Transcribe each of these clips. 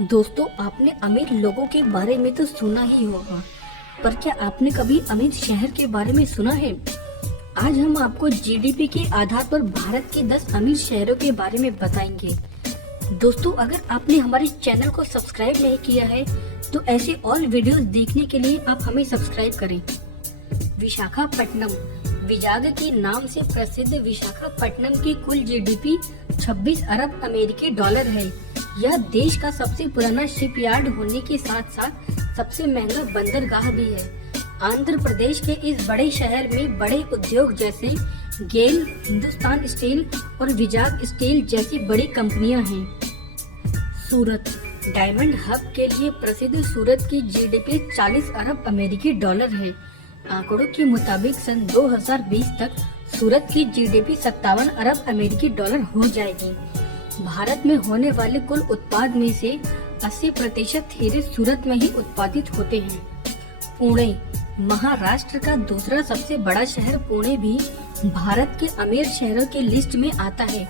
दोस्तों, आपने अमीर लोगों के बारे में तो सुना ही होगा, पर क्या आपने कभी अमीर शहर के बारे में सुना है? आज हम आपको जीडीपी के आधार पर भारत के 10 अमीर शहरों के बारे में बताएंगे। दोस्तों, अगर आपने हमारे चैनल को सब्सक्राइब नहीं किया है तो ऐसे और वीडियोस देखने के लिए आप हमें सब्सक्राइब करें। विशाखापट्टनम। विजाग के नाम से प्रसिद्ध विशाखापट्टनम की कुल जीडीपी 26 अरब अमेरिकी डॉलर है। यह देश का सबसे पुराना शिपयार्ड होने के साथ साथ सबसे महंगा बंदरगाह भी है। आंध्र प्रदेश के इस बड़े शहर में बड़े उद्योग जैसे गेल, हिंदुस्तान स्टील और विजाग स्टील जैसी बड़ी कंपनियां हैं। सूरत। डायमंड हब के लिए प्रसिद्ध सूरत की जीडीपी 40 अरब अमेरिकी डॉलर है। आंकड़ों के मुताबिक सन 2020 तक सूरत की जीडीपी 57 अरब अमेरिकी डॉलर हो जाएगी। भारत में होने वाले कुल उत्पाद में से 80% हीरे सूरत में ही उत्पादित होते हैं। पुणे। महाराष्ट्र का दूसरा सबसे बड़ा शहर पुणे भी भारत के अमीर शहरों के लिस्ट में आता है।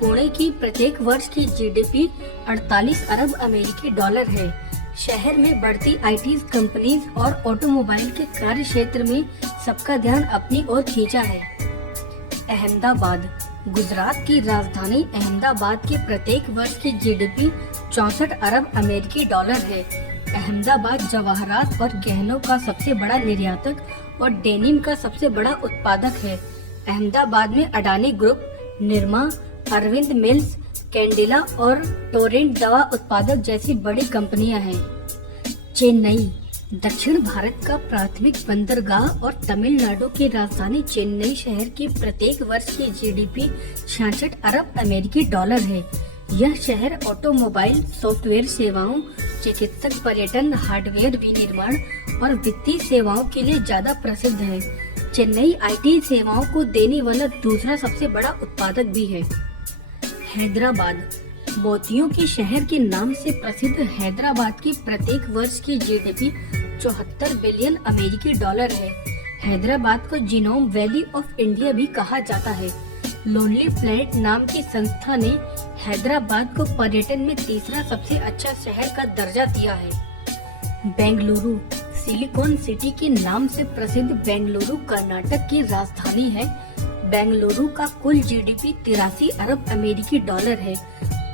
पुणे की प्रत्येक वर्ष की जीडीपी 48 अरब अमेरिकी डॉलर है। शहर में बढ़ती आईटी कंपनीज और ऑटोमोबाइल के कार्य क्षेत्र में सबका ध्यान अपनी ओर खींचा है। अहमदाबाद। गुजरात की राजधानी अहमदाबाद की प्रत्येक वर्ष की जीडीपी 64 अरब अमेरिकी डॉलर है। अहमदाबाद जवाहरात और गहनों का सबसे बड़ा निर्यातक और डेनिम का सबसे बड़ा उत्पादक है। अहमदाबाद में अडानी ग्रुप, निरमा, अरविंद मिल्स, कैंडिला और टोरेंट दवा उत्पादक जैसी बड़ी कंपनियां हैं। चेन्नई। दक्षिण भारत का प्राथमिक बंदरगाह और तमिलनाडु की राजधानी चेन्नई शहर की प्रत्येक वर्ष की जीडीपी 66 अरब अमेरिकी डॉलर है। यह शहर ऑटोमोबाइल, सॉफ्टवेयर सेवाओं, चिकित्सक, पर्यटन, हार्डवेयर विनिर्माण और वित्तीय सेवाओं के लिए ज्यादा प्रसिद्ध है। चेन्नई आईटी सेवाओं को देने वाला दूसरा सबसे बड़ा उत्पादक भी है। हैदराबाद। मोतियों के शहर के नाम से प्रसिद्ध हैदराबाद की प्रत्येक वर्ष की जीडीपी 74 बिलियन अमेरिकी डॉलर है। हैदराबाद को जीनोम वैली ऑफ इंडिया भी कहा जाता है। लोनली प्लैनेट नाम की संस्था ने हैदराबाद को पर्यटन में तीसरा सबसे अच्छा शहर का दर्जा दिया है। बेंगलुरु। सिलिकॉन सिटी के नाम से प्रसिद्ध बेंगलुरु कर्नाटक की राजधानी है। बेंगलुरु का कुल जीडीपी 83 अरब अमेरिकी डॉलर है।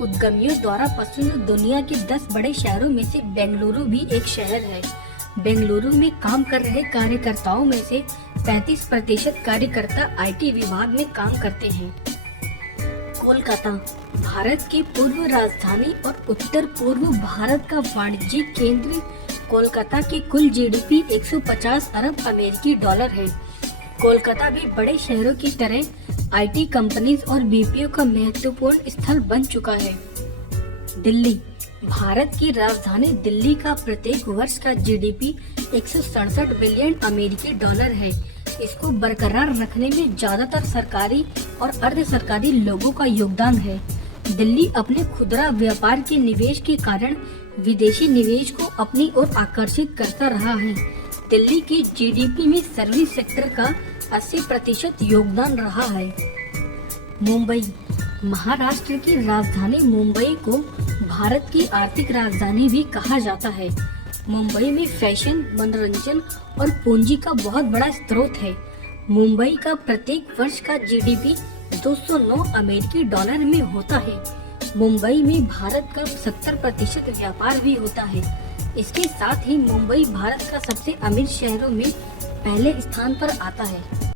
उद्यमियों द्वारा पसंद दुनिया के 10 बड़े शहरों में से बेंगलुरु भी एक शहर है। बेंगलुरु में काम कर रहे कार्यकर्ताओं में से 35% कार्यकर्ता आईटी विभाग में काम करते हैं। कोलकाता। भारत की पूर्व राजधानी और उत्तर पूर्व भारत का वाणिज्यिक केंद्र कोलकाता की कुल जीडीपी 150 अरब अमेरिकी डॉलर है। कोलकाता भी बड़े शहरों की तरह आईटी कंपनीज और बीपीओ का महत्वपूर्ण स्थल बन चुका है। दिल्ली। भारत की राजधानी दिल्ली का प्रत्येक वर्ष का जीडीपी 167 बिलियन अमेरिकी डॉलर है। इसको बरकरार रखने में ज्यादातर सरकारी और अर्ध सरकारी लोगों का योगदान है। दिल्ली अपने खुदरा व्यापार के निवेश के कारण विदेशी निवेश को अपनी ओर आकर्षित करता रहा है। दिल्ली की जीडीपी में सर्विस सेक्टर का 80% योगदान रहा है। मुंबई। महाराष्ट्र की राजधानी मुंबई को भारत की आर्थिक राजधानी भी कहा जाता है। मुंबई में फैशन, मनोरंजन और पूंजी का बहुत बड़ा स्रोत है। मुंबई का प्रत्येक वर्ष का जीडीपी 209 अमेरिकी डॉलर में होता है। मुंबई में भारत का 70% व्यापार भी होता है। इसके साथ ही मुंबई भारत का सबसे अमीर शहरों में पहले स्थान पर आता है।